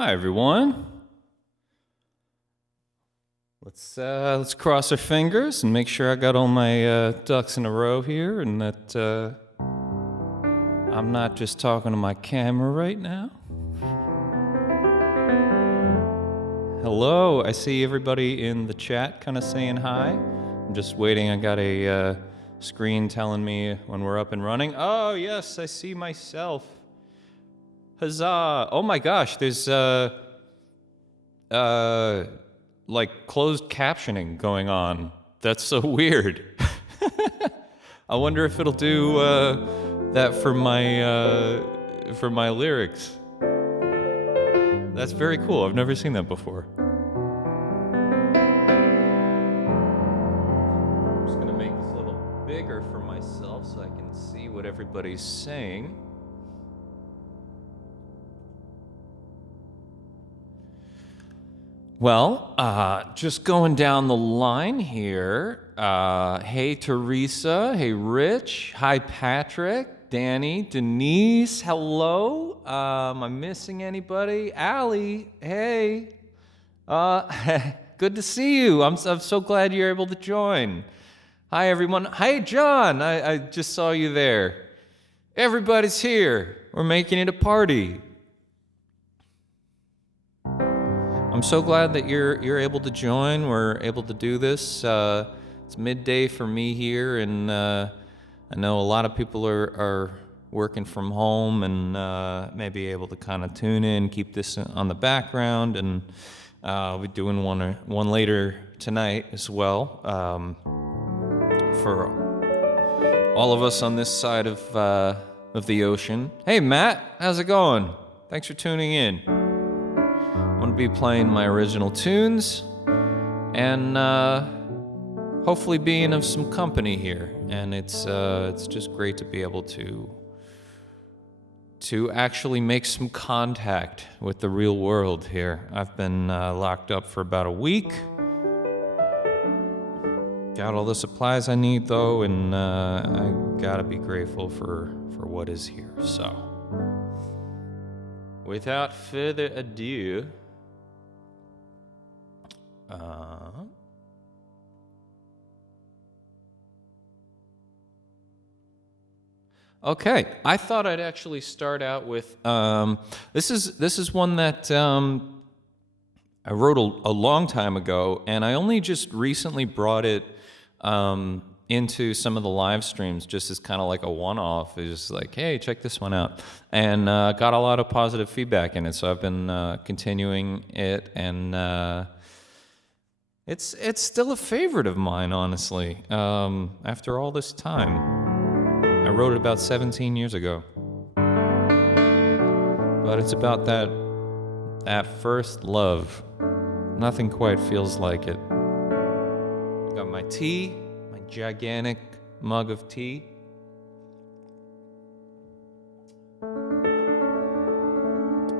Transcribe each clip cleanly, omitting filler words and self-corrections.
Hi, everyone. Let's cross our fingers and make sure I got all my ducks in a row here, and that I'm not just talking to my camera right now. Hello, I see everybody in the chat kind of saying hi. I'm just waiting. I got a screen telling me when we're up and running. Oh, yes, I see myself. Huzzah! Oh my gosh, there's like closed captioning going on. That's so weird. I wonder if it'll do that for my lyrics. That's very cool. I've never seen that before. I'm just gonna make this a little bigger for myself so I can see what everybody's saying. Well, just going down the line here. Hey, Teresa. Hey, Rich. Hi, Patrick. Danny. Denise. Hello. Am I missing anybody? Allie. Hey. Good to see you. I'm so glad you're able to join. Hi, everyone. Hi, John. I just saw you there. Everybody's here. We're making it a party. I'm so glad that you're able to join. We're able to do this. It's midday for me here, and I know a lot of people are working from home and may be able to kind of tune in, keep this on the background, and I'll be doing one later tonight as well for all of us on this side of the ocean. Hey, Matt, how's it going? Thanks for tuning in. I'm going to be playing my original tunes and hopefully being of some company here. And it's just great to be able to actually make some contact with the real world here. I've been locked up for about a week. Got all the supplies I need though, and I gotta be grateful for what is here. So, without further ado, okay, I thought I'd actually start out with this is one that I wrote a long time ago, and I only just recently brought it into some of the live streams just as kind of like a one-off. It's like, hey, check this one out, and got a lot of positive feedback in it, so I've been continuing it, and it's still a favorite of mine, honestly, after all this time. I wrote it about 17 years ago. But it's about that first love. Nothing quite feels like it. I got my tea, my gigantic mug of tea.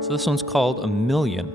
So this one's called A Million.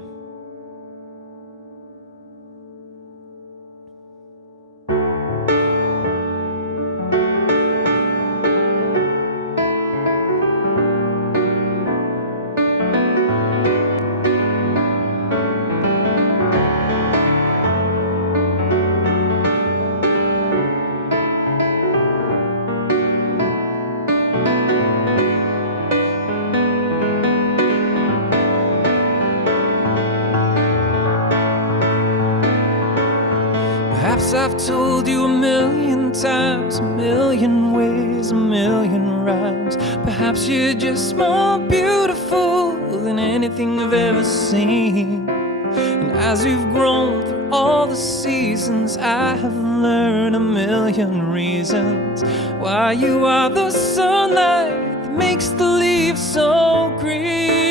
Perhaps I've told you a million times, a million ways, a million rhymes. Perhaps you're just more beautiful than anything I've ever seen. And as you've grown through all the seasons, I have learned a million reasons why you are the sunlight that makes the leaves so green.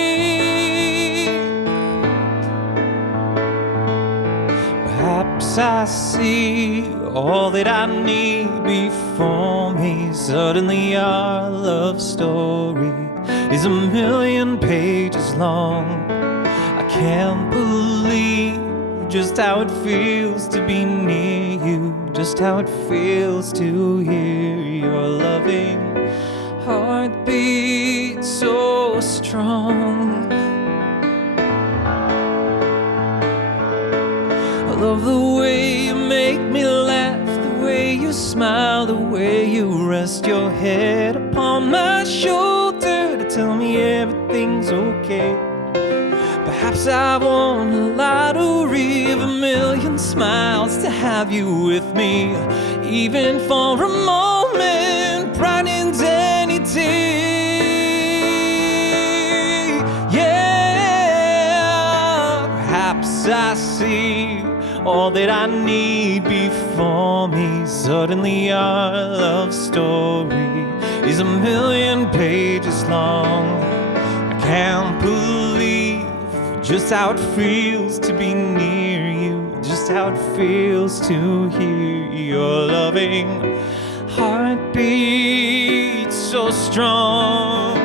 Perhaps I see all that I need before me. Suddenly our love story is a million pages long. I can't believe just how it feels to be near you, just how it feels to hear your loving heartbeat so strong. smile, the way you rest your head upon my shoulder to tell me everything's okay. Perhaps I want a lottery of a million smiles to have you with me, even for a moment, brightens any day. Yeah, perhaps I see all that I need before me. Suddenly our love story is a million pages long. I can't believe just how it feels to be near you, just how it feels to hear your loving heartbeat so strong.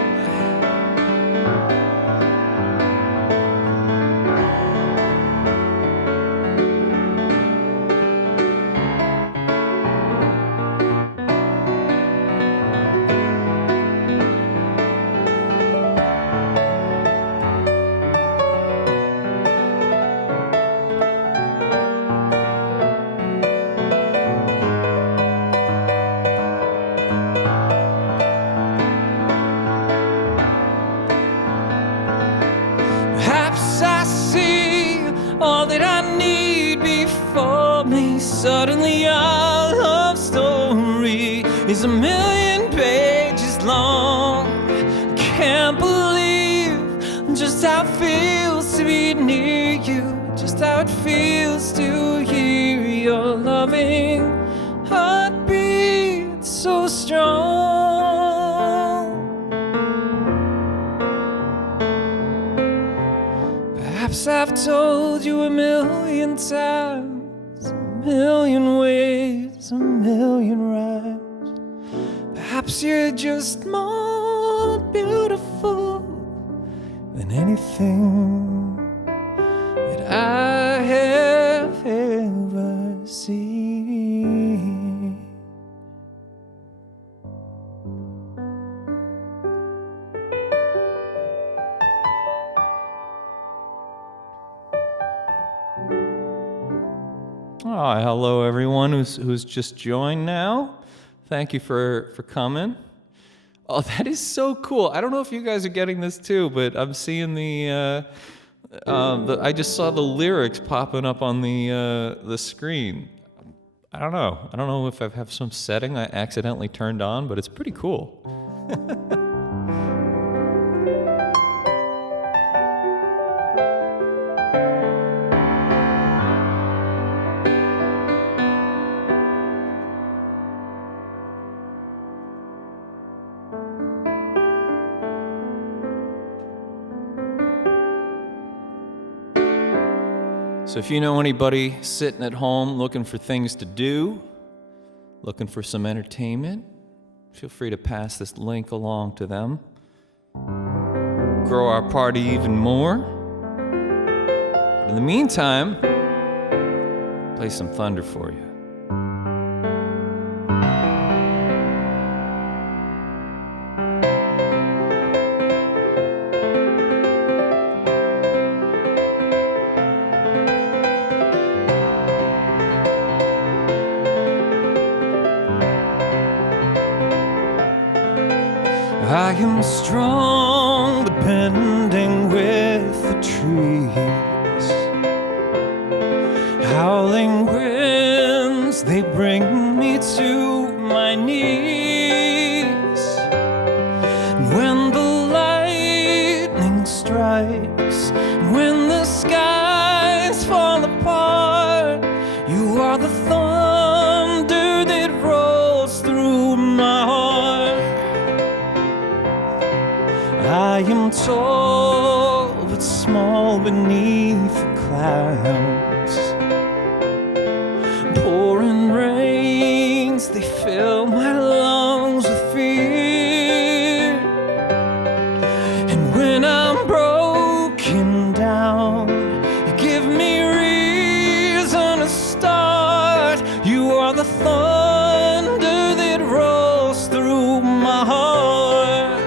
Suddenly our love story is a million pages long. I can't believe just how it feels to be near you, just how it feels to hear your loving heartbeat so strong. Perhaps I've told you a million times, a million ways, a million rhymes. Perhaps you're just more beautiful than anything that I have ever seen. Oh, hello everyone who's just joined now. Thank you for coming. Oh, that is so cool. I don't know if you guys are getting this too, but I'm seeing I just saw the lyrics popping up on the screen. I don't know if I have some setting I accidentally turned on, but it's pretty cool. So if you know anybody sitting at home looking for things to do, looking for some entertainment, feel free to pass this link along to them. Grow our party even more. In the meantime, play some thunder for you. I am strong, but bending with the trees. Howling winds, they bring me to my knees. And when the lightning strikes, and when the skies fall apart, you are the thunder that rolls through my heart. I am tall but small beneath the clouds. Pouring rains, they fill my lungs with fear. And when I'm broken down, you give me reason to start. You are the thunder that rolls through my heart.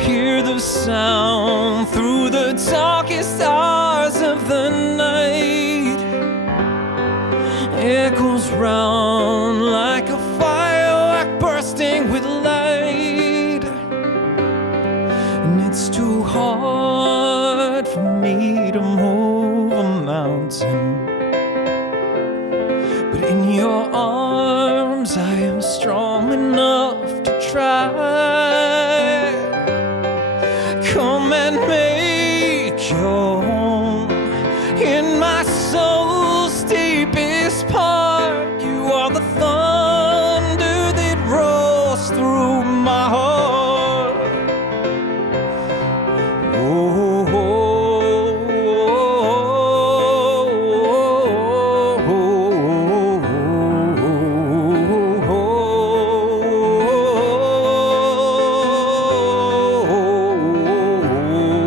Hear the sound through the darkest hours of I am strong enough to try. Come and make your home in my soul's deepest part. You are the thunder that rolls through my heart. Oh,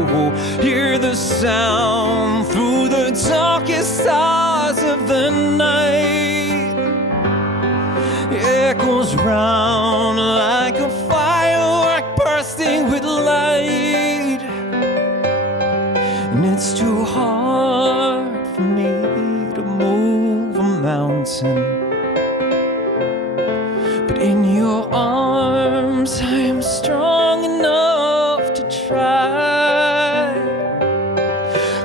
oh, hear the sound through the darkest hours of the night. It echoes round like a firework bursting with light. And it's too hard for me to move a mountain, but in your arms I am strong enough to try.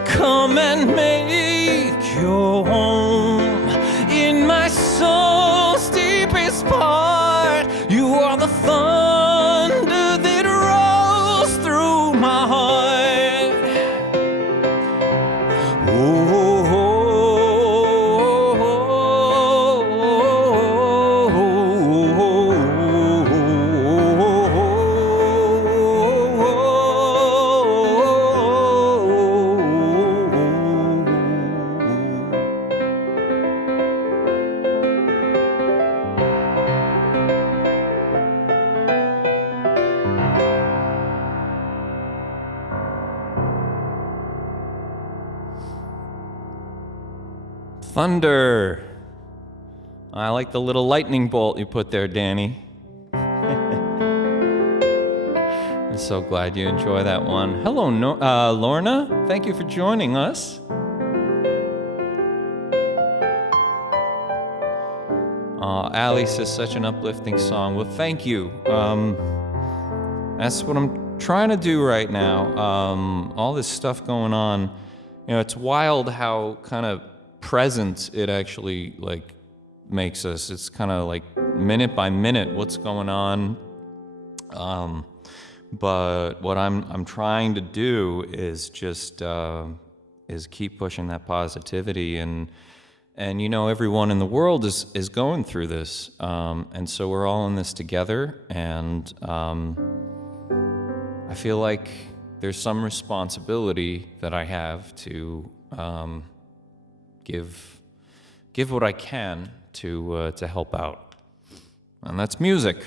Come and make your home in my soul's deepest part. You are the thunder that rolls through my heart. Thunder. I like the little lightning bolt you put there, Danny. I'm so glad you enjoy that one. Hello, Lorna. Thank you for joining us. Ali says, such an uplifting song. Well, thank you. That's what I'm trying to do right now. All this stuff going on. You know, it's wild how kind of present it actually like makes us. It's kind of like minute by minute what's going on. But what I'm trying to do is just is keep pushing that positivity, and you know, everyone in the world is going through this, and so we're all in this together, and I feel like there's some responsibility that I have to give what I can to help out, and that's music.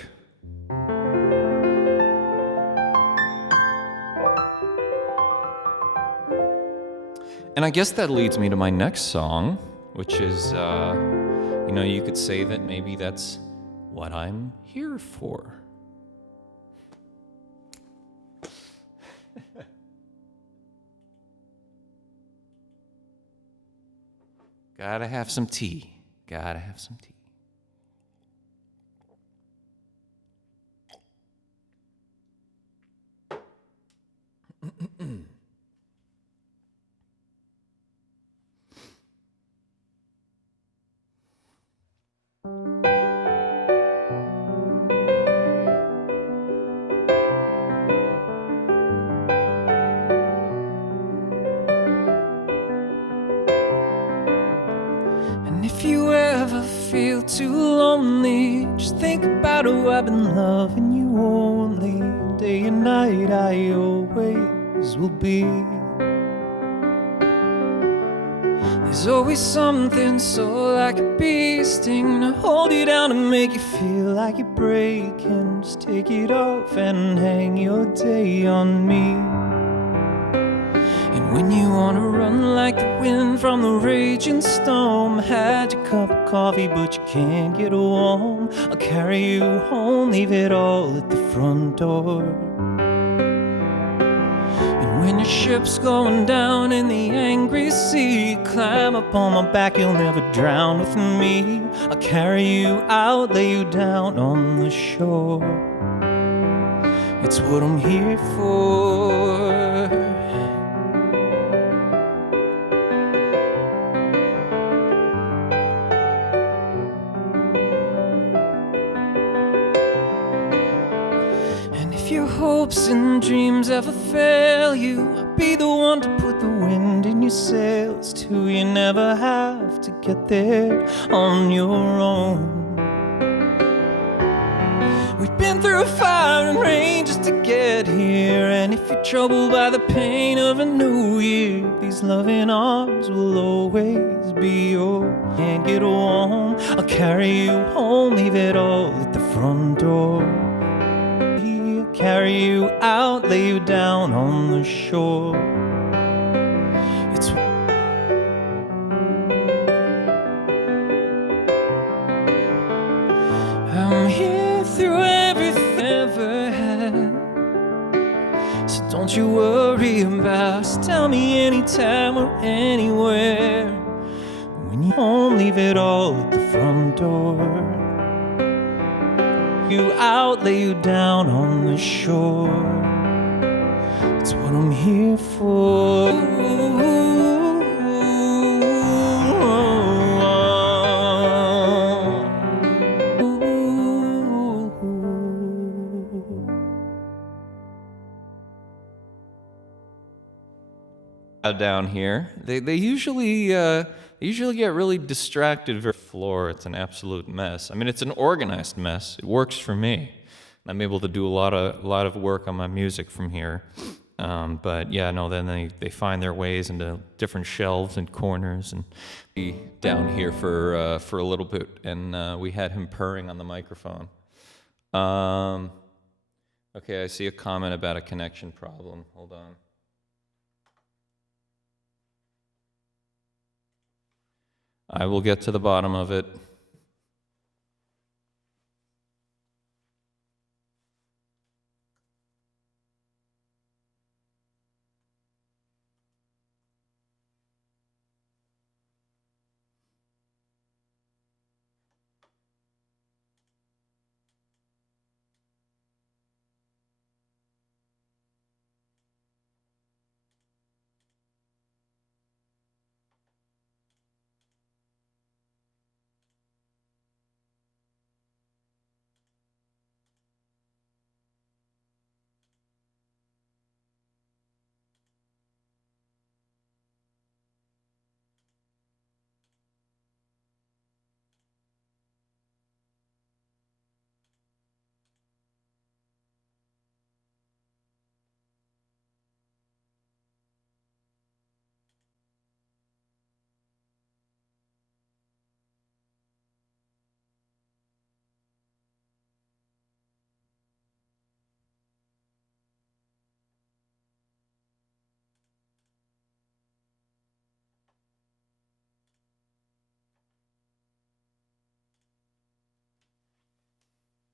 And I guess that leads me to my next song, which is, you know, you could say that maybe that's what I'm here for. Gotta have some tea. Gotta have some tea. If you ever feel too lonely, just think about who I've been loving you only. Day and night I always will be. There's always something so like a bee sting to hold you down and make you feel like you're breaking. Just take it off and hang your day on me. When you wanna run like the wind from the raging storm, had your cup of coffee but you can't get warm, I'll carry you home, leave it all at the front door. And when your ship's going down in the angry sea, climb up on my back, you'll never drown with me. I'll carry you out, lay you down on the shore. It's what I'm here for. If your hopes and dreams ever fail you, I'll be the one to put the wind in your sails till you never have to get there on your own. We've been through fire and rain just to get here, and if you're troubled by the pain of a new year, these loving arms will always be yours. Can't get warm, I'll carry you home, leave it all at the front door. Carry you out, lay you down on the shore. It's I'm here through everything I ever had, so don't you worry about it. Tell me anytime or anywhere. When you're home, leave it all at the front door. You out, lay you down on the shore. It's what I'm here for. Down here, they usually get really distracted. Floor, it's an absolute mess. I mean, it's an organized mess. It works for me. I'm able to do a lot of work on my music from here. But yeah, no, then they find their ways into different shelves and corners, and be down here for a little bit, and we had him purring on the microphone. Okay, I see a comment about a connection problem. Hold on. I will get to the bottom of it.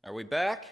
Are we back?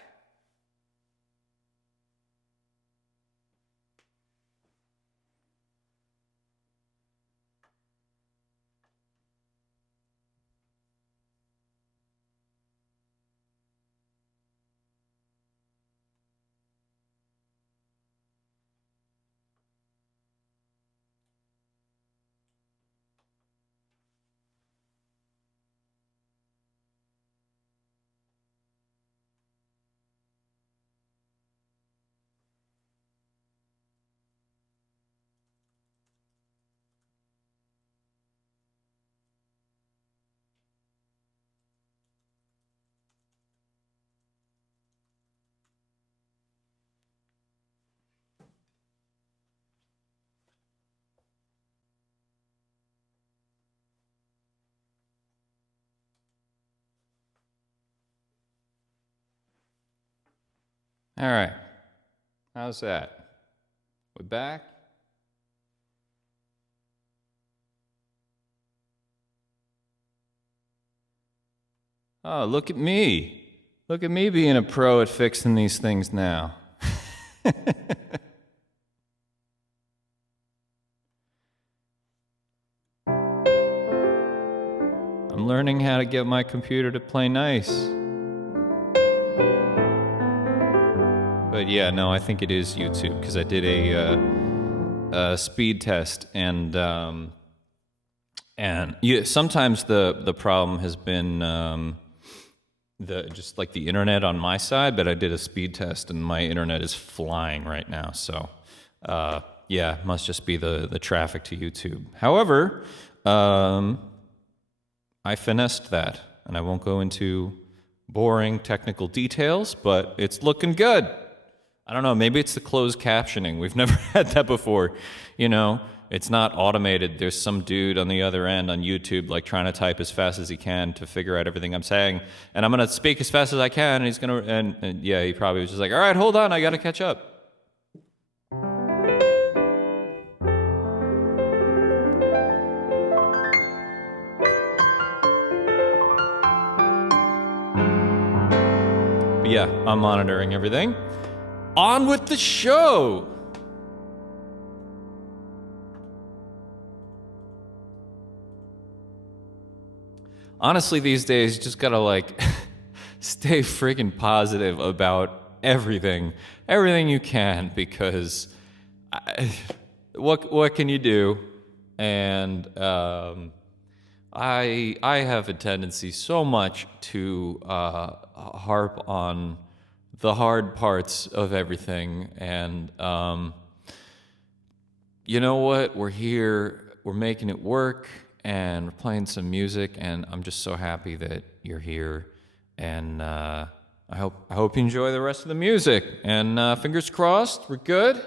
All right. How's that? We back? Oh, look at me. Look at me being a pro at fixing these things now. I'm learning how to get my computer to play nice. But yeah, no, I think it is YouTube, because I did a speed test, and sometimes the problem has been just like the internet on my side, but I did a speed test and my internet is flying right now. So, yeah, must just be the traffic to YouTube. However, I finessed that, and I won't go into boring technical details, but it's looking good. I don't know, maybe it's the closed captioning. We've never had that before. You know, it's not automated. There's some dude on the other end on YouTube like trying to type as fast as he can to figure out everything I'm saying, and I'm going to speak as fast as I can, and he's going to, and yeah, he probably was just like, all right, hold on, I got to catch up. Yeah, I'm monitoring everything. On with the show! Honestly, these days, you just gotta like stay freaking positive about everything you can, because what can you do? And I have a tendency so much to harp on the hard parts of everything, and you know what? We're here, we're making it work, and we're playing some music, and I'm just so happy that you're here, and I hope you enjoy the rest of the music, and fingers crossed, we're good.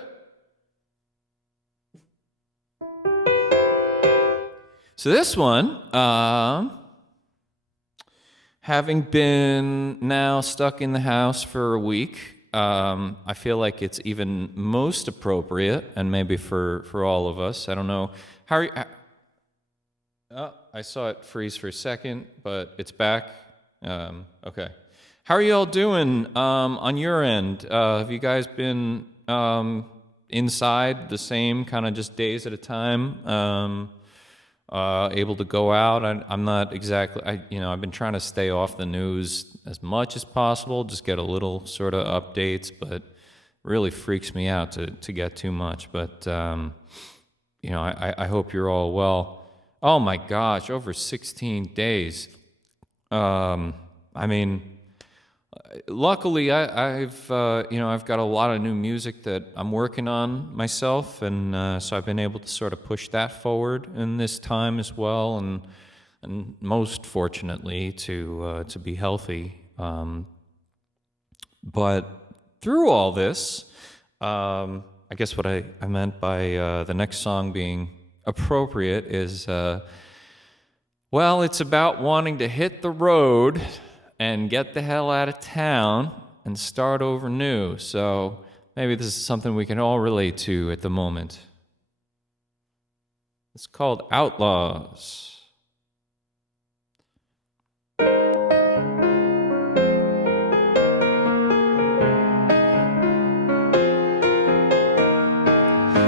So this one, having been now stuck in the house for a week, I feel like it's even most appropriate, and maybe for all of us. I don't know. How are you? Oh, I saw it freeze for a second, but it's back. Okay. How are you all doing on your end? Have you guys been inside the same kind of just days at a time? Able to go out? I'm not exactly. I've been trying to stay off the news as much as possible, just get a little sort of updates, but really freaks me out to get too much. But I hope you're all well. Oh my gosh, over 16 days. Luckily, I've got a lot of new music that I'm working on myself, and so I've been able to sort of push that forward in this time as well, and most fortunately to be healthy. But through all this, I guess what I meant by the next song being appropriate is, it's about wanting to hit the road and get the hell out of town and start over new. So maybe this is something we can all relate to at the moment. It's called Outlaws.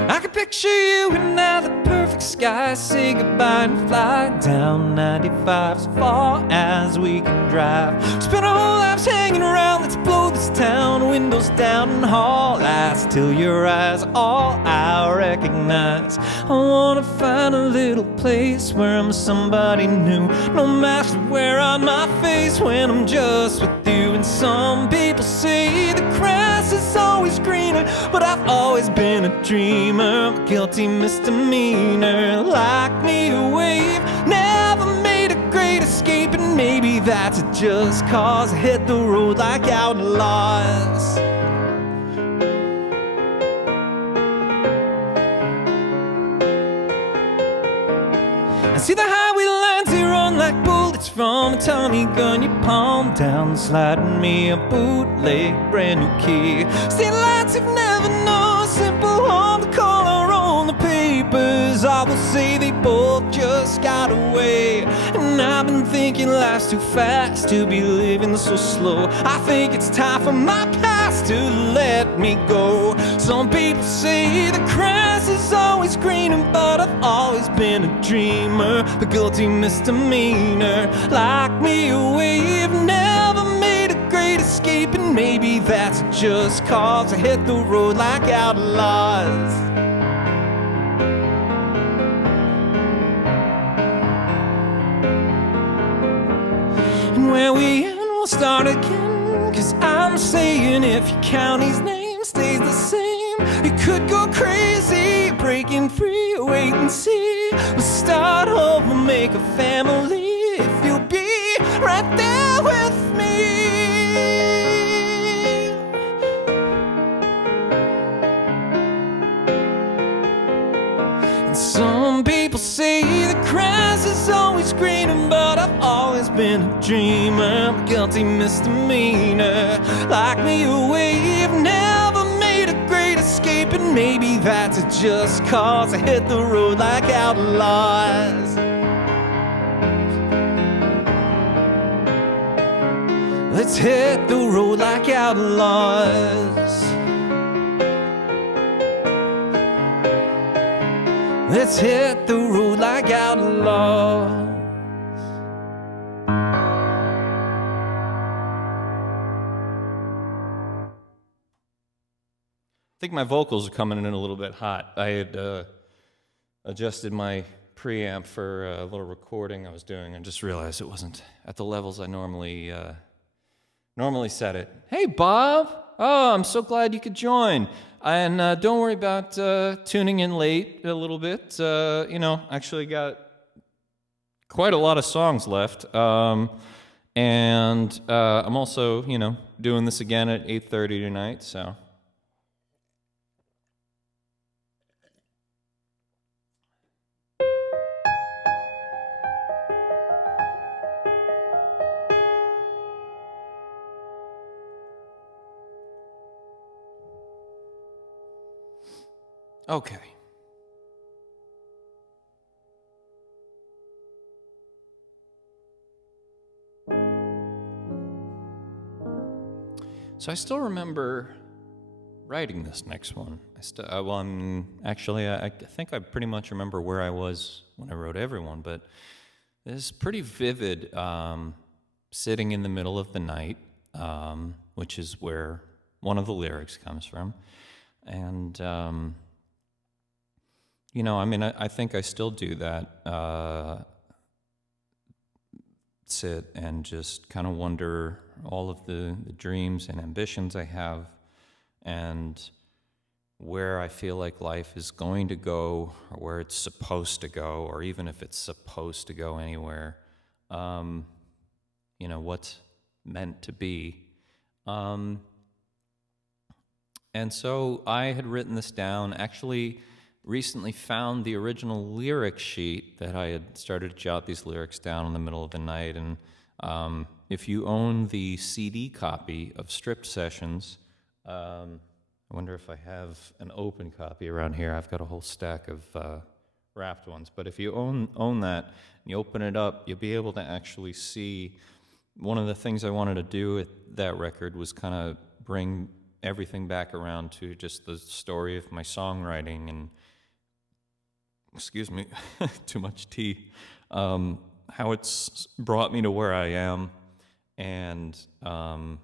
I can picture you in the perfect sky, say goodbye and fly down 95 as far as we can drive. Spend our whole lives hanging around, let's blow this town, windows down and haul ass till your eyes all I recognize. I wanna find a little place where I'm somebody new, no mask to wear on my face when I'm just with you. And some people say the grass is always greener, but I've always been a dreamer, guilty misdemeanor. Like me a wave, never made a great escape, and maybe that's just cause I hit the road like outlaws. I see the highway lines, they run like bullets from a Tommy gun. You palm down, sliding me a bootleg brand new key. See lights you've never known, simple on the color on the papers. I will say they both just got away. And I've been thinking life's too fast to be living so slow. I think it's time for my past to let me go. Some people say the grass is always greener, but I've always been a dreamer, the guilty misdemeanor. Like me a wave, never made a great escape, and maybe that's just cause I hit the road like outlaws. And where we end, we'll we'll start again. Cause I'm saying if your county's name stays the same, you could go crazy, breaking free, wait and see. We'll start over, make a family, if you'll be right there with me. And some people say the grass is always greener, but I've always been a dreamer. I'm a guilty misdemeanor. Lock me away, you've never made a great escape, and maybe that's just cause I hit the road like outlaws. Let's hit the road like outlaws. Let's hit the road like outlaws. I think my vocals are coming in a little bit hot. I had adjusted my preamp for a little recording I was doing and just realized it wasn't at the levels I normally set it. Hey, Bob! Oh, I'm so glad you could join. And don't worry about tuning in late a little bit. Actually got quite a lot of songs left. And I'm also, doing this again at 8:30 tonight, so... Okay. So I still remember writing this next one. I think I pretty much remember where I was when I wrote everyone, but it's pretty vivid, sitting in the middle of the night, which is where one of the lyrics comes from. And, I think I still do that, sit and just kind of wonder all of the dreams and ambitions I have and where I feel like life is going to go or where it's supposed to go, or even if it's supposed to go anywhere, what's meant to be. And so I had written this down, actually recently found the original lyric sheet that I had started to jot these lyrics down in the middle of the night. And if you own the CD copy of Stripped Sessions, I wonder if I have an open copy around here. I've got a whole stack of wrapped ones. But if you own that and you open it up, you'll be able to actually see one of the things I wanted to do with that record was kind of bring everything back around to just the story of my songwriting and, excuse me, too much tea, how it's brought me to where I am and how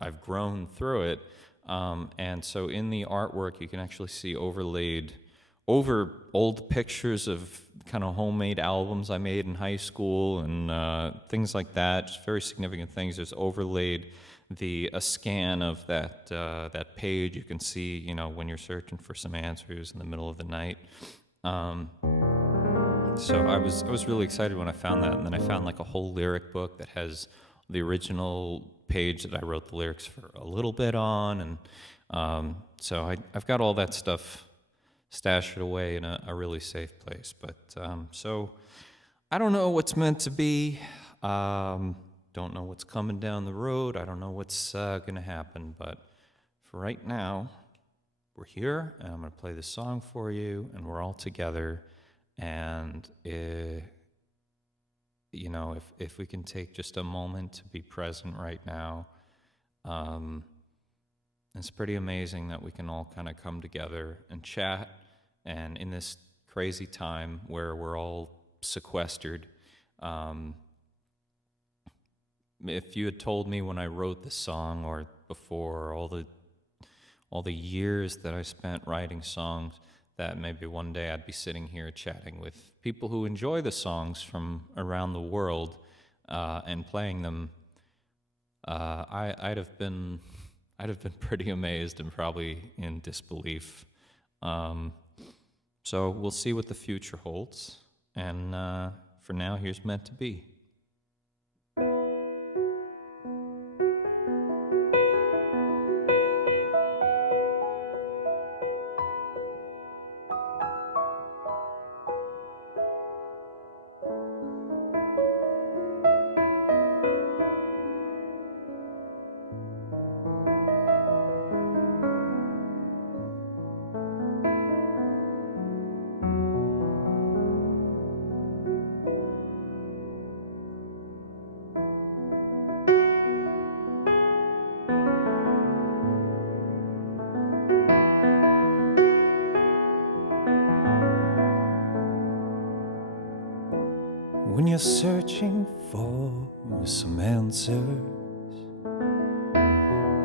I've grown through it. And so in the artwork, you can actually see overlaid over old pictures of kind of homemade albums I made in high school and things like that, just very significant things. There's overlaid a scan of that page. You can see, when you're searching for some answers in the middle of the night. So I was really excited when I found that, and then I found like a whole lyric book that has the original page that I wrote the lyrics for a little bit on, and so I've got all that stuff stashed away in a really safe place. But so I don't know what's meant to be. Don't know what's coming down the road. I don't know what's going to happen, but for right now, we're here, and I'm going to play this song for you, and we're all together. And if we can take just a moment to be present right now, it's pretty amazing that we can all kind of come together and chat. And in this crazy time where we're all sequestered, if you had told me when I wrote this song or before all the years that I spent writing songs that maybe one day I'd be sitting here chatting with people who enjoy the songs from around the world and playing them I'd have been pretty amazed and probably in disbelief. So we'll see what the future holds. And for now, here's Meant to Be. When you're searching for some answers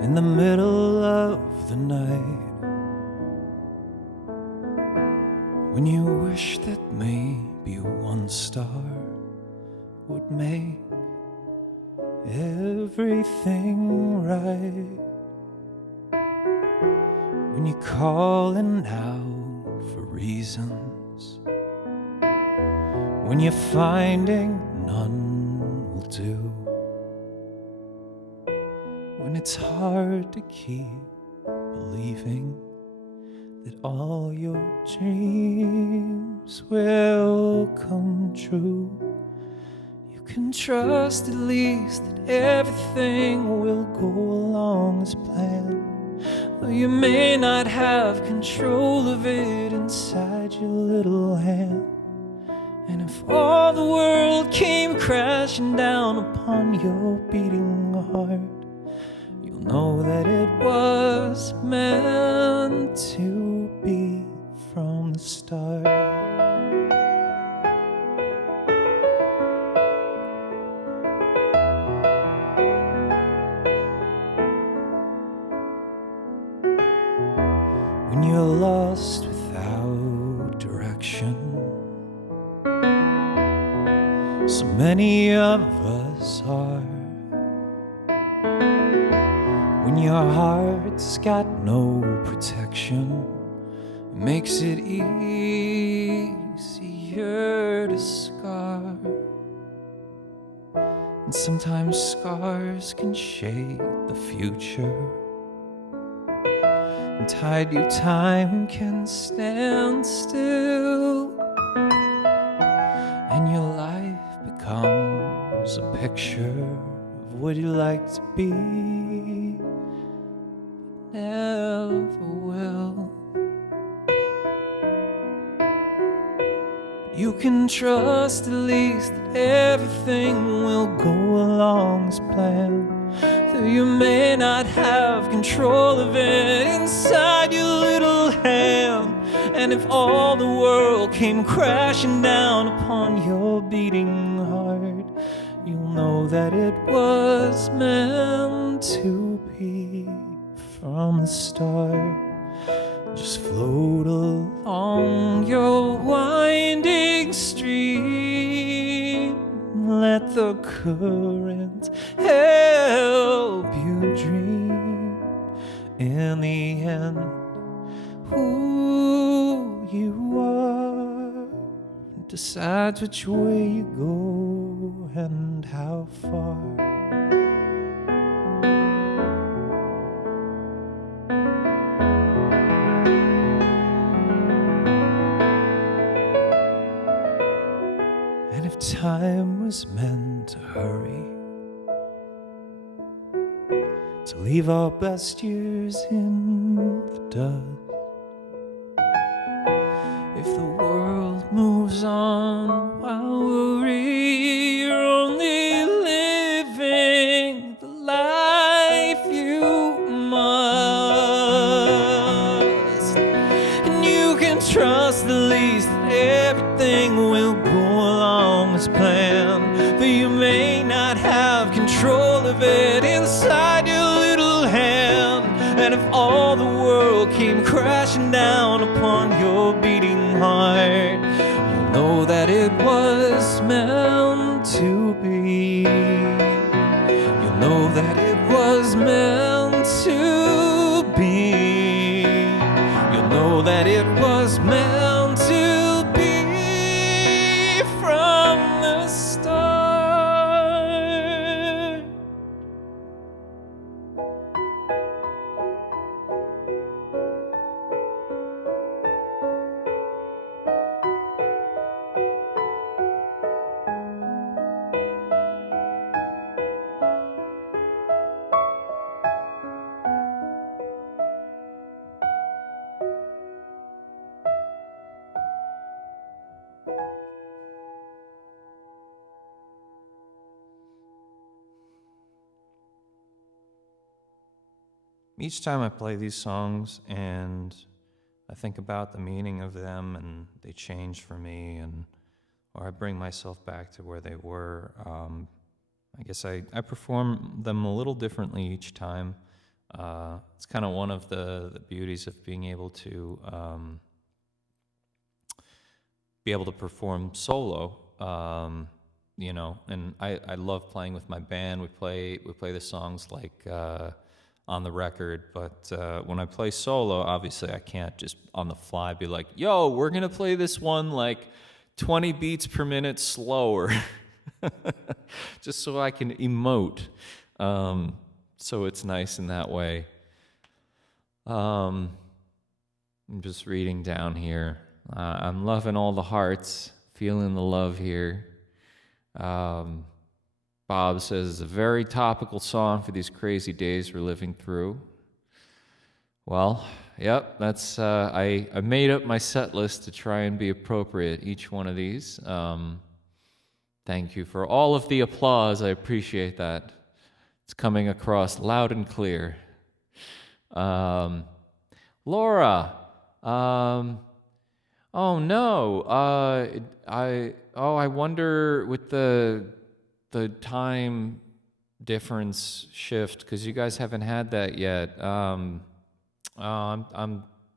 in the middle of the night, when you wish that maybe one star would make everything right, when you're calling out for reasons, when you're finding none will do, when it's hard to keep believing that all your dreams will come true, you can trust at least that everything will go along as planned, though you may not have control of it inside your little hand. And if all the world came crashing down upon your beating heart, you'll know that it was meant to be from the start. When you're lost without direction, so many of us are, when your heart's got no protection, it makes it easier to scar. And sometimes scars can shape the future, and tide you time can stand still, and your life becomes a picture of what you like to be, but never will. You can trust at least that everything will go along as planned, though you may not have control of it inside your little hand. And if all the world came crashing down upon your beating heart, you'll know that it was meant to be from the start. Just float along your winding stream, let the current help you dream. In the end, who you are decides which way you go and how far. And if time was meant to hurry, to leave our best years in the dust, if the world moves on while we're only living the life you must, and you can trust the least that everything will go along as planned, but you may not have control of it inside your little hand. And if all the world came crashing down upon your beating heart, you'll know that it was meant to be. You'll know that it was meant to be. You'll know that it was meant to be from the start. Each time I play these songs and I think about the meaning of them and they change for me, or I bring myself back to where they were, I guess I perform them a little differently each time. It's kind of one of the beauties of being able to perform solo. And I love playing with my band. We play the songs like on the record, but when I play solo, obviously I can't just on the fly be like, yo, we're gonna play this one like 20 beats per minute slower, just so I can emote. So it's nice in that way. I'm just reading down here. I'm loving all the hearts, feeling the love here. Bob says it's a very topical song for these crazy days we're living through. Well, yep, that's I made up my set list to try and be appropriate each one of these. Thank you for all of the applause. I appreciate that. It's coming across loud and clear. Laura, oh no, I wonder with the time difference shift, because you guys haven't had that yet. I'm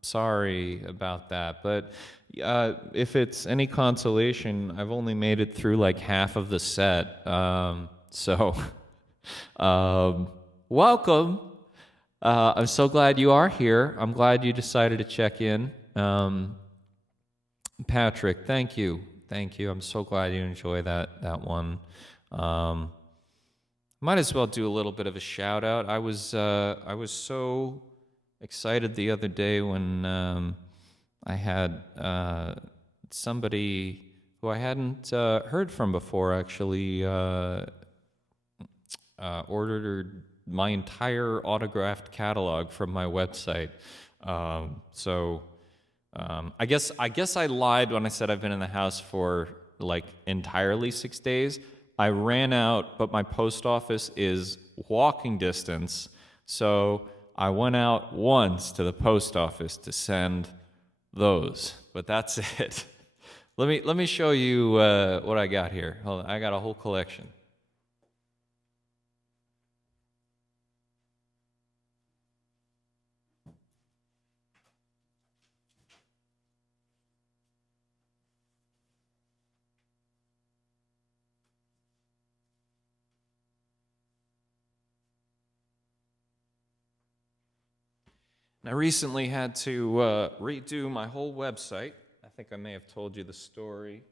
sorry about that, but if it's any consolation, I've only made it through like half of the set. So welcome. I'm so glad you are here. I'm glad you decided to check in. Patrick, thank you. I'm so glad you enjoy that one. Might as well do a little bit of a shout out. I was so excited the other day when I had somebody who I hadn't heard from before actually ordered my entire autographed catalog from my website. I guess I lied when I said I've been in the house for like entirely 6 days. I ran out, but my post office is walking distance, so I went out once to the post office to send those. But that's it. Let me show you what I got here. Hold on, I got a whole collection. I recently had to redo my whole website. I think I may have told you the story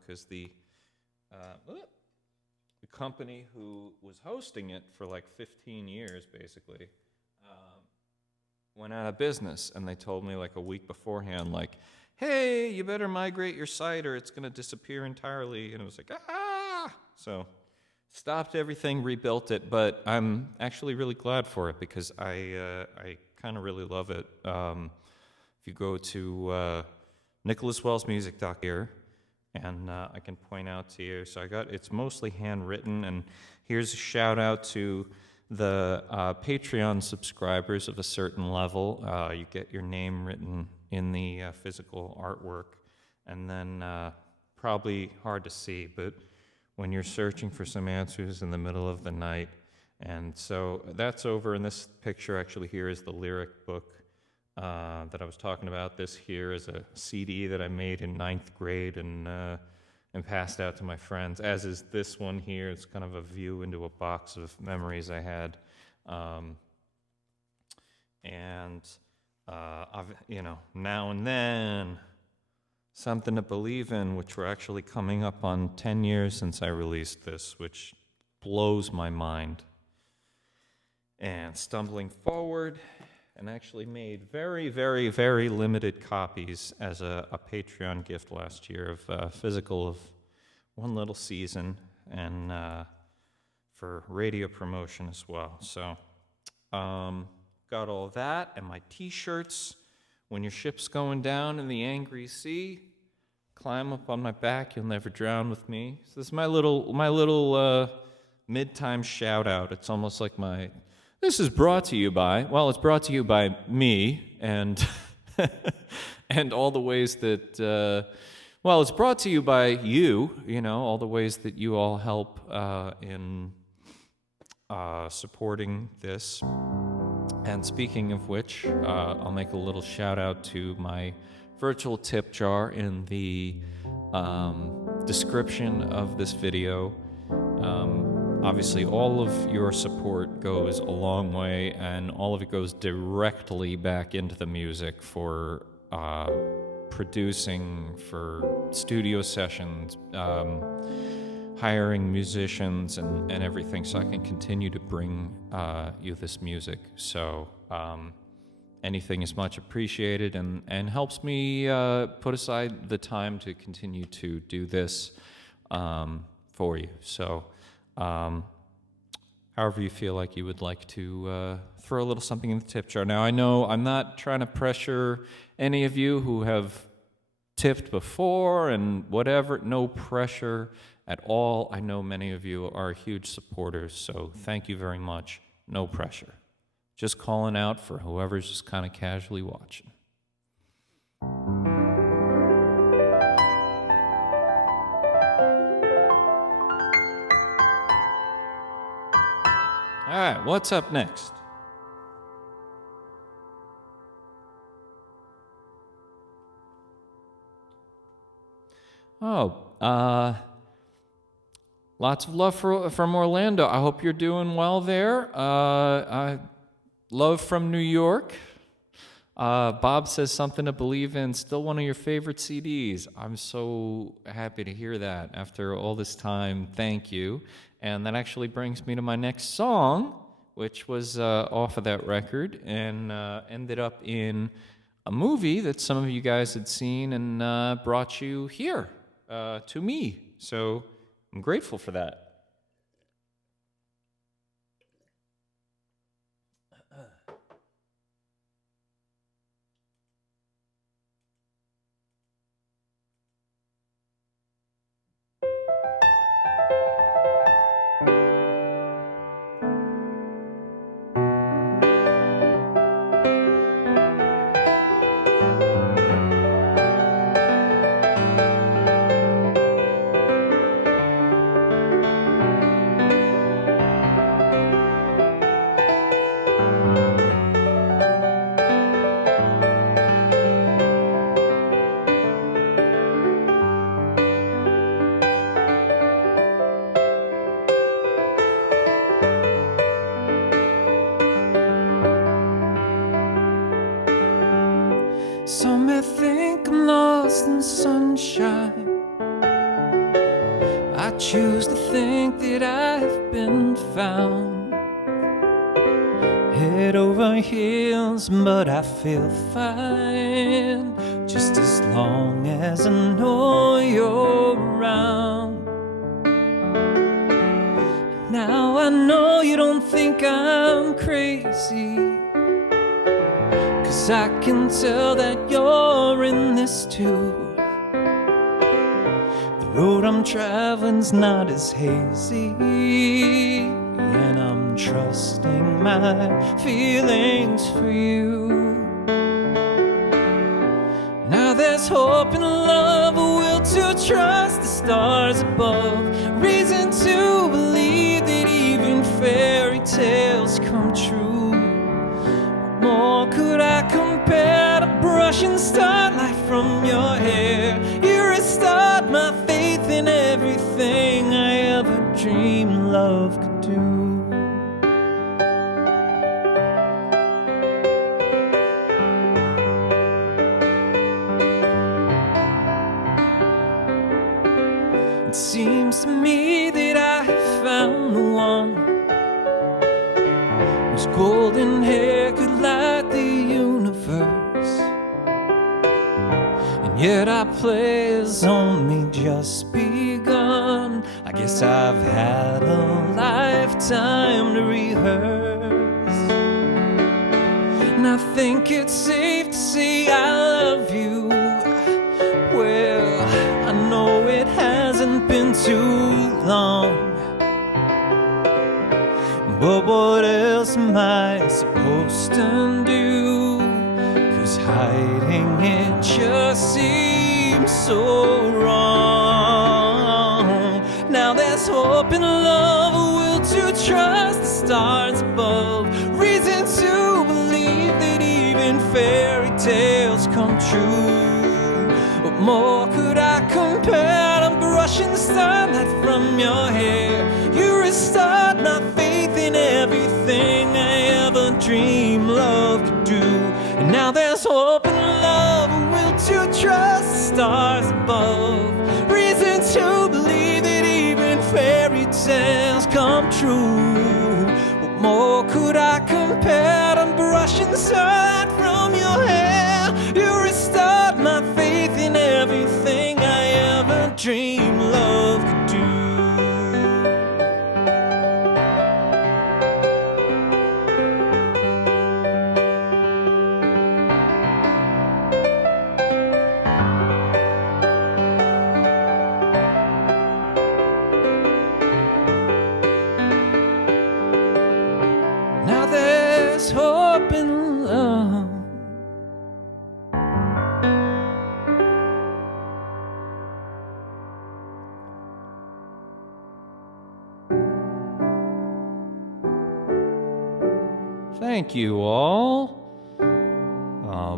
because the company who was hosting it for like 15 years, basically, went out of business, and they told me like a week beforehand, like, hey, you better migrate your site or it's going to disappear entirely. And it was like, ah! So stopped everything, rebuilt it, but I'm actually really glad for it because I kind of really love it. If you go to nicholaswellsmusic.com, and I can point out to you. So it's mostly handwritten, and here's a shout out to the Patreon subscribers of a certain level. You get your name written in the physical artwork, and then probably hard to see, but when you're searching for some answers in the middle of the night. And so that's over, and this picture actually here is the lyric book that I was talking about. This here is a CD that I made in 9th grade and passed out to my friends, as is this one here. It's kind of a view into a box of memories I had Um, and, now and then, Something to Believe In, which we're actually coming up on 10 years since I released this, which blows my mind. And Stumbling Forward, and actually made very, very, very limited copies as a Patreon gift last year of physical of one little season, and for radio promotion as well. So got all that, and my t-shirts. When your ship's going down in the angry sea, climb up on my back, you'll never drown with me. So this is my little mid-time shout out. It's almost like this is brought to you by, well, it's brought to you by me, and and all the ways that, it's brought to you by you, all the ways that you all help in supporting this. And speaking of which, I'll make a little shout out to my virtual tip jar in the description of this video. Obviously, all of your support goes a long way, and all of it goes directly back into the music for producing, for studio sessions, hiring musicians, and everything, so I can continue to bring you this music. So anything is much appreciated, and helps me put aside the time to continue to do this for you. So however you feel like you would like to throw a little something in the tip jar. Now, I know I'm not trying to pressure any of you who have tipped before and whatever. No pressure at all. I know many of you are huge supporters, so thank you very much. No pressure. Just calling out for whoever's just kind of casually watching. All right, what's up next? Lots of love from Orlando. I hope you're doing well there. Love from New York. Bob says Something to Believe In, still one of your favorite CDs. I'm so happy to hear that after all this time. Thank you. And that actually brings me to my next song, which was off of that record and ended up in a movie that some of you guys had seen and brought you here to me. So I'm grateful for that. Some may think I'm lost in sunshine. I choose to think that I've been found. Head over heels, but I feel fine, just as long as I know you're around. Now I know you don't think I'm crazy, 'cause I can tell that you're in this too. The road I'm traveling's not as hazy, and I'm trusting my feelings for you. Now there's hope and love, a will to trust the stars above, reason to believe that even fairy tales come true. What more could I compare to brushing starlight from your hair? You restored my faith in everything I ever dreamed love could do. could light the universe, and yet our play has only just begun. I guess I've had a lifetime to rehearse, and I think it's safe to say I love you. Well, I know it hasn't been too long, but what else am I supposed to do? 'Cause hiding it just seems so wrong. Now there's hope in love, a will to trust the stars above, reason to believe that even fairy tales come true. What more could I compare to brushing the sunlight from your hair? You restored my faith in everything I ever dreamed love could do. And now there's hope in love, a will to trust the stars above, reason to believe that even fairy tales come true. What more could I compare to brushing the sunlight from your hair? You restored my faith in everything I ever dreamed love could do. Now there's hope in love. Thank you all.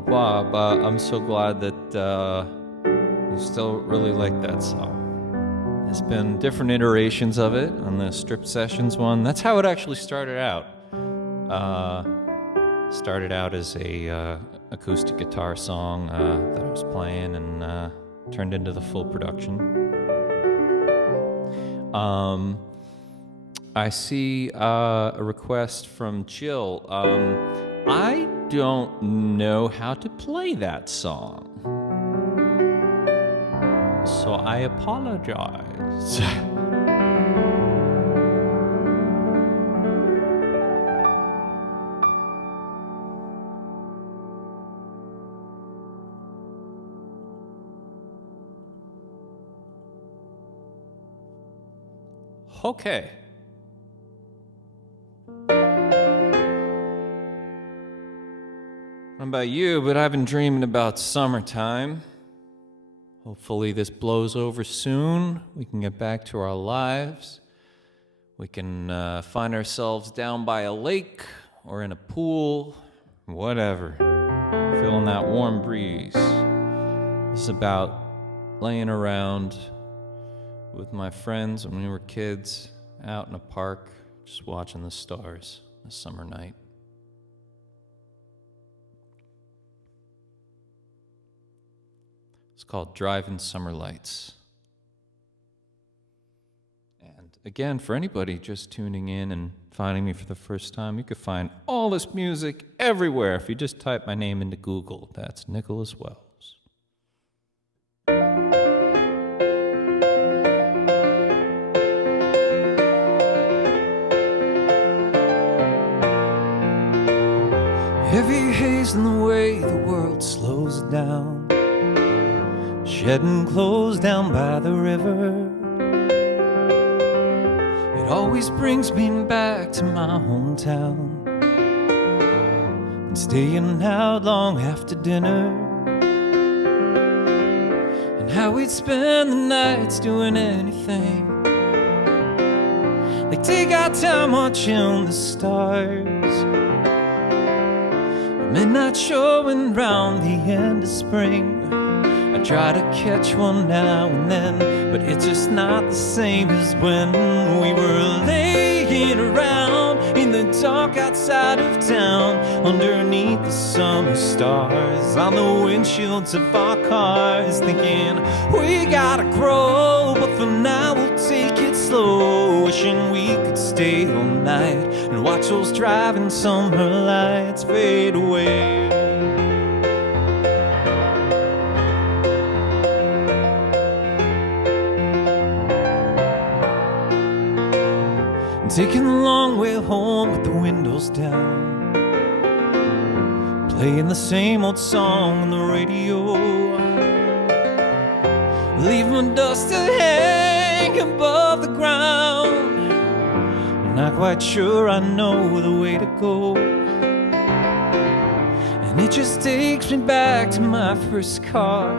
Bob, I'm so glad that you still really like that song. There's been different iterations of it on the Strip Sessions one. That's how it actually started out. Started out as a acoustic guitar song that I was playing, and turned into the full production. I see a request from Jill. I don't know how to play that song, so I apologize. Okay. I don't know about you, but I've been dreaming about summertime. Hopefully this blows over soon. We can get back to our lives. We can find ourselves down by a lake or in a pool, whatever. Feeling that warm breeze. This is about laying around with my friends when we were kids, out in a park, just watching the stars a summer night. It's called Driving Summer Lights. And again, for anybody just tuning in and finding me for the first time, you could find all this music everywhere if you just type my name into Google. That's Nicholas Wells. Heavy haze in the way the world slows down, shedding clothes down by the river. It always brings me back to my hometown, and staying out long after dinner, and how we'd spend the nights doing anything, like take our time watching the stars. Midnight showing round the end of spring. I try to catch one now and then, but it's just not the same as when we were laying around in the dark outside of town, underneath the summer stars, on the windshields of our cars, thinking we gotta grow, but for now we'll take it slow, wishing we could stay all night, and watch those driving summer lights fade away. And taking the long way home with the windows down, playing the same old song on the radio, leave my dust to hang above the ground. Not quite sure I know the way to go, and it just takes me back to my first car,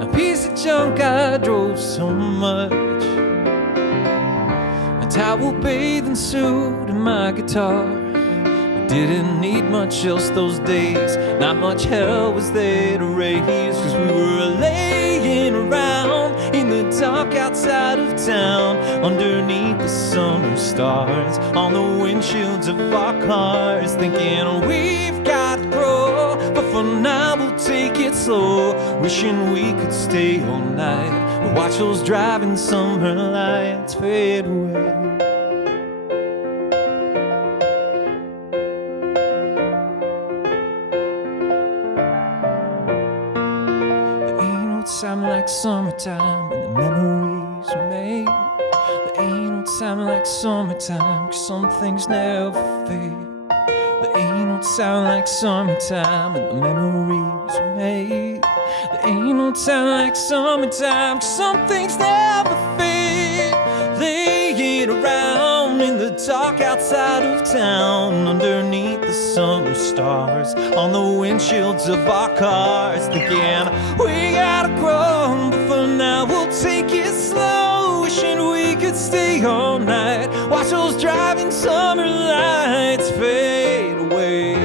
a piece of junk I drove so much, a towel bathing suit and my guitar. We didn't need much else those days, not much hell was there to raise, 'cause we were laying around in the dark outside of town, underneath the summer stars, on the windshields of our cars, thinking we've got to grow, but for now we'll take it slow, wishing we could stay all night and watch those driving summer lights fade away. Time like summertime and the memories we made. There ain't no time like summertime, 'cause some things never fade. There ain't no time like summertime and the memories we made. There ain't no time like summertime, 'cause some things never fade. Laying around in the dark outside of town, underneath the summer stars, on the windshields of our cars, thinking we gotta grow, but for now we'll take it slow, wishing we could stay all night, watch those driving summer lights fade away.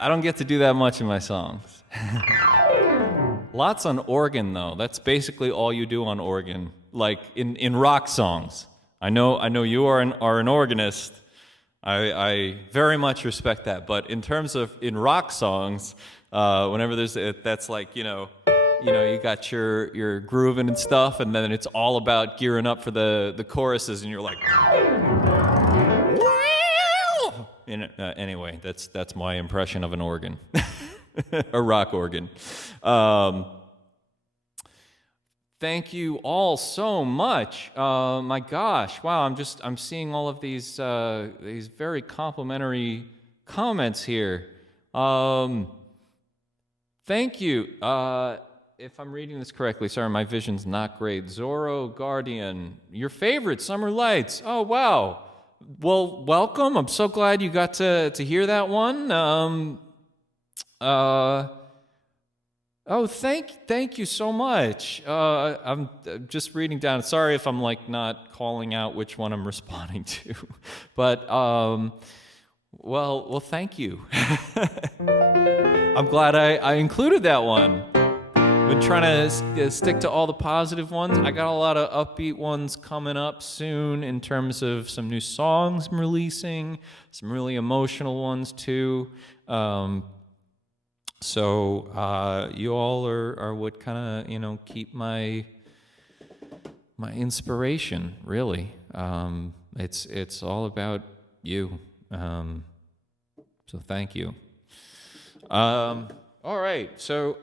I don't get to do that much in my songs. Lots on organ, though. That's basically all you do on organ, like in rock songs. I know you are an organist. I very much respect that. But in terms of in rock songs, whenever that's like you got your grooving and stuff, and then it's all about gearing up for the choruses, and you're like. Anyway, that's my impression of an organ, a rock organ. Thank you all so much. My gosh, wow! I'm seeing all of these very complimentary comments here. Thank you. If I'm reading this correctly, sorry, my vision's not great. Zorro Guardian, your favorite Summer Lights. Oh wow. Well, welcome. I'm so glad you got to hear that one. Thank you so much. I'm just reading down. Sorry if I'm like not calling out which one I'm responding to, but well, thank you. I'm glad I included that one. Been trying to stick to all the positive ones. I got a lot of upbeat ones coming up soon in terms of some new songs I'm releasing, some really emotional ones too. So you all are what kind of keep my inspiration, really. It's all about you. So thank you. All right. So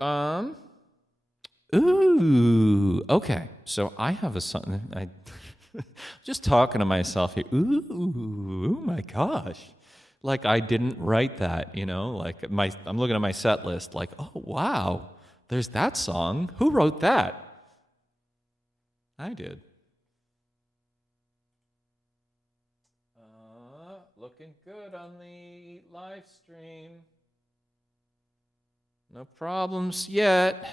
ooh, okay. So I have a song. I just talking to myself here. Ooh, oh my gosh! Like I didn't write that, Like I'm looking at my set list. Like, oh wow, there's that song. Who wrote that? I did. Looking good on the live stream. No problems yet.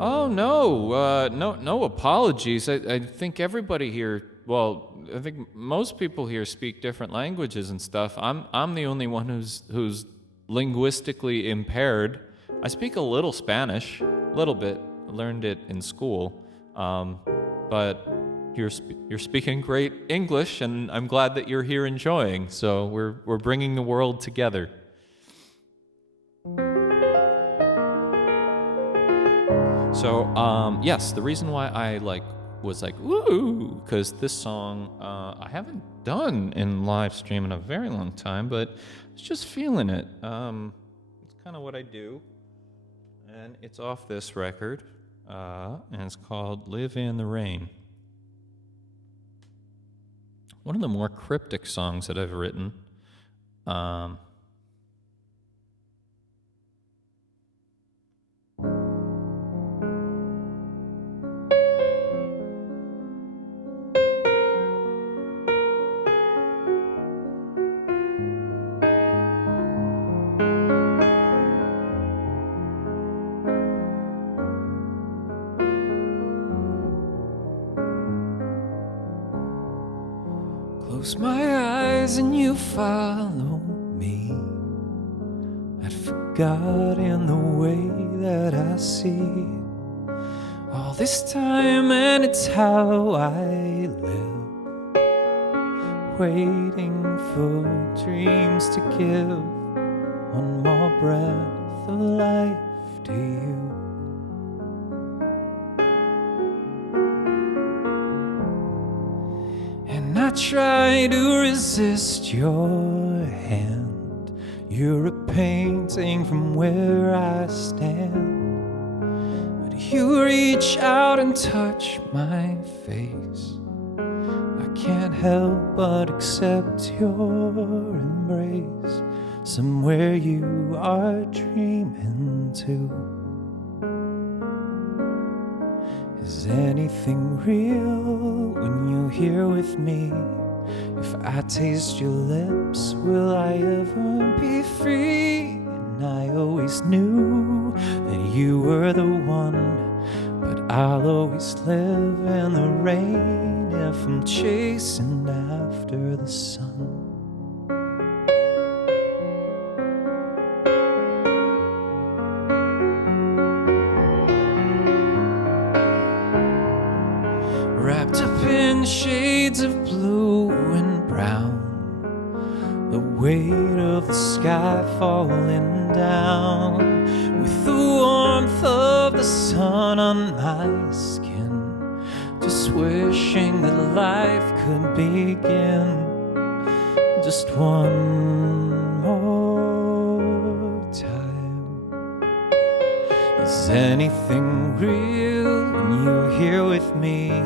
Oh, no. No apologies. I think everybody here, well, I think most people here speak different languages and stuff. I'm the only one who's linguistically impaired. I speak a little Spanish, a little bit. I learned it in school. But you're speaking great English, and I'm glad that you're here enjoying. So we're bringing the world together. So yes, the reason why I was like woo, because this song I haven't done in live stream in a very long time, but I was just feeling it. It's kind of what I do, and it's off this record, and it's called "Live in the Rain." One of the more cryptic songs that I've written. Close my eyes and you follow me. I'd forgotten the way that I see all this time, and it's how I live, waiting for dreams to give one more breath of life to you. I try to resist your hand. You're a painting from where I stand, but you reach out and touch my face. I can't help but accept your embrace. Somewhere you are dreaming too. Is anything real when you're here with me? If I taste your lips, will I ever be free? And I always knew that you were the one, but I'll always live in the rain if I'm chasing after the sun. Wrapped up in shades of blue and brown, the weight of the sky falling down, with the warmth of the sun on my skin, just wishing that life could begin just one more time. Is anything real when you're here with me?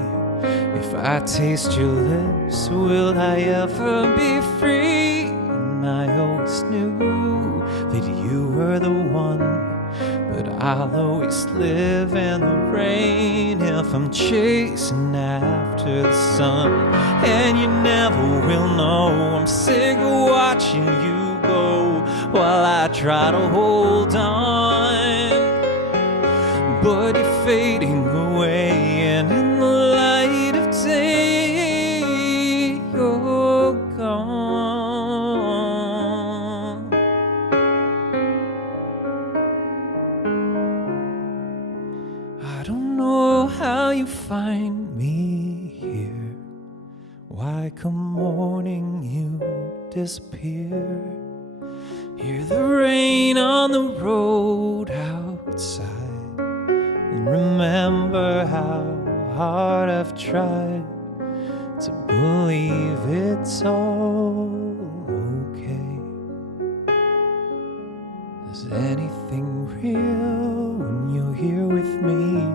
If I taste your lips, will I ever be free? And I always knew that you were the one, but I'll always live in the rain if I'm chasing after the sun. And you never will know I'm sick of watching you go while I try to hold on, but you're fading away, and in the light of day, you're gone. I don't know how you find me here, why come morning you disappear. Hear the rain on the road outside, and remember how hard I've tried to believe it's all okay. Is anything real when you're here with me?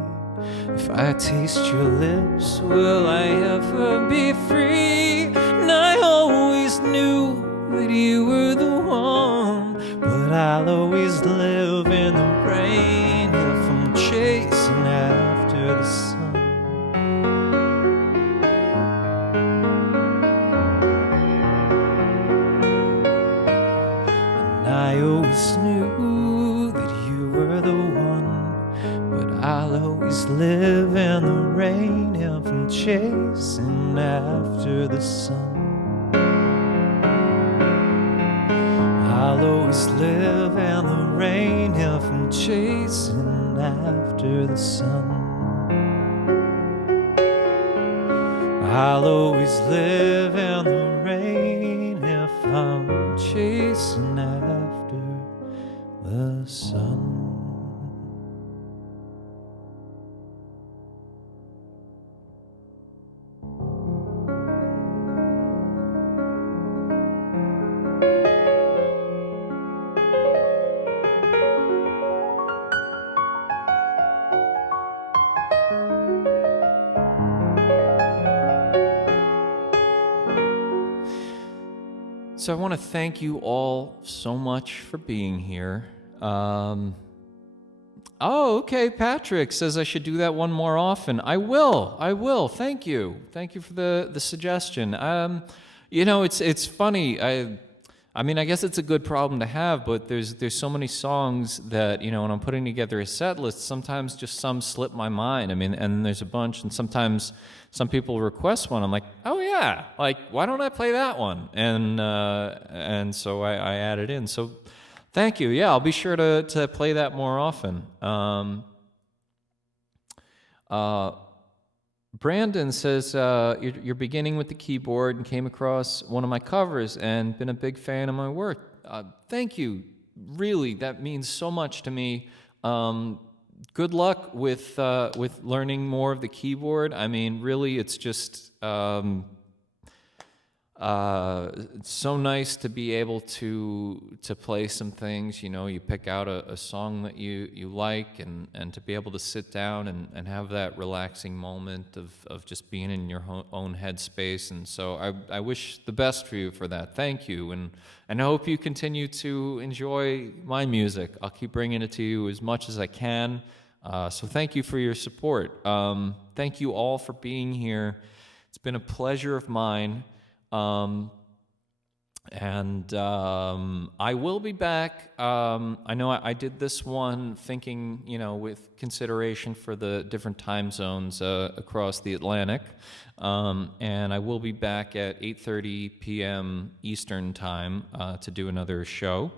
If I taste your lips, will I ever be free? And I always knew that you were the one, but I'll always live in the rain if I'm chasing after the sun. And I always knew one, but I'll always live in the rain if I'm chasing after the sun. I'll always live in the rain if I'm chasing after the sun. I'll always live in the rain if I'm chasing after the sun. So I want to thank you all so much for being here. Okay, Patrick says I should do that one more often. I will. Thank you for the suggestion. It's funny. I mean, I guess it's a good problem to have, but there's so many songs that, when I'm putting together a set list, sometimes just some slip my mind. I mean, and there's a bunch, and sometimes some people request one. I'm like, oh yeah, like, why don't I play that one? And so I add it in. So thank you. Yeah, I'll be sure to play that more often. Brandon says, you're beginning with the keyboard and came across one of my covers and been a big fan of my work. Thank you. Really, that means so much to me. Good luck with learning more of the keyboard. I mean, really, it's just it's so nice to be able to play some things. You pick out a song that you like, and to be able to sit down and have that relaxing moment of just being in your own headspace. And so I wish the best for you for that. Thank you, and I hope you continue to enjoy my music. I'll keep bringing it to you as much as I can. So thank you for your support. Thank you all for being here. It's been a pleasure of mine. I will be back. I know I did this one thinking, with consideration for the different time zones across the Atlantic. And I will be back at 8:30 p.m. Eastern time to do another show,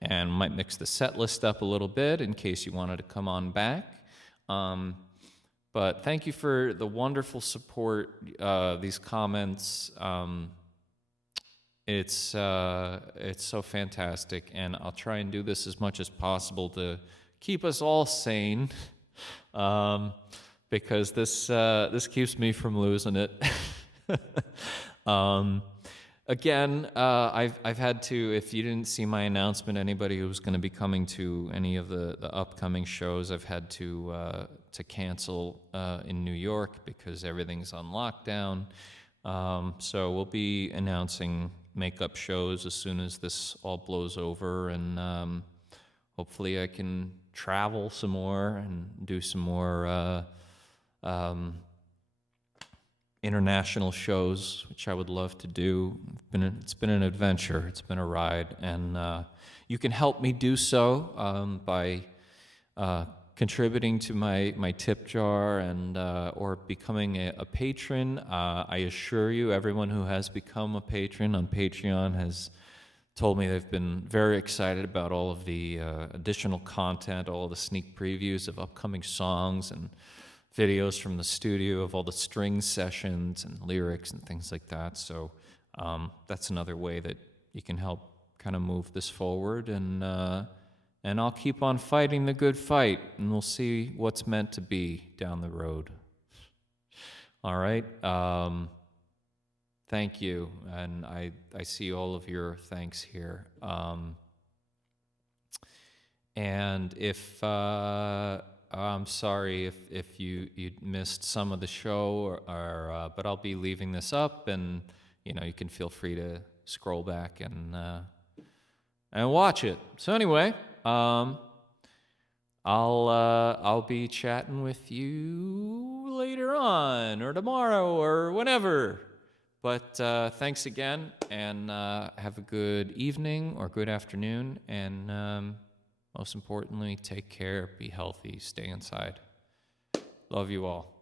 and might mix the set list up a little bit in case you wanted to come on back. But thank you for the wonderful support, these comments. It's so fantastic, and I'll try and do this as much as possible to keep us all sane, because this keeps me from losing it. Again, I've had to, if you didn't see my announcement, anybody who's going to be coming to any of the upcoming shows, I've had to cancel in New York because everything's on lockdown. So we'll be announcing makeup shows as soon as this all blows over, and hopefully I can travel some more and do some more international shows, which I would love to do. It's been an adventure. It's been a ride, and you can help me do so by contributing to my tip jar and or becoming a patron. I assure you, everyone who has become a patron on Patreon has told me they've been very excited about all of the additional content, all the sneak previews of upcoming songs and videos from the studio of all the string sessions and lyrics and things like that. So that's another way that you can help kind of move this forward, and I'll keep on fighting the good fight, and we'll see what's meant to be down the road. All right. Thank you, and I see all of your thanks here. And if I'm sorry if you missed some of the show, or but I'll be leaving this up, and you can feel free to scroll back and watch it. So anyway. I'll be chatting with you later on, or tomorrow, or whenever. But thanks again, and have a good evening or good afternoon, and Most importantly, take care, be healthy, stay inside. Love you all.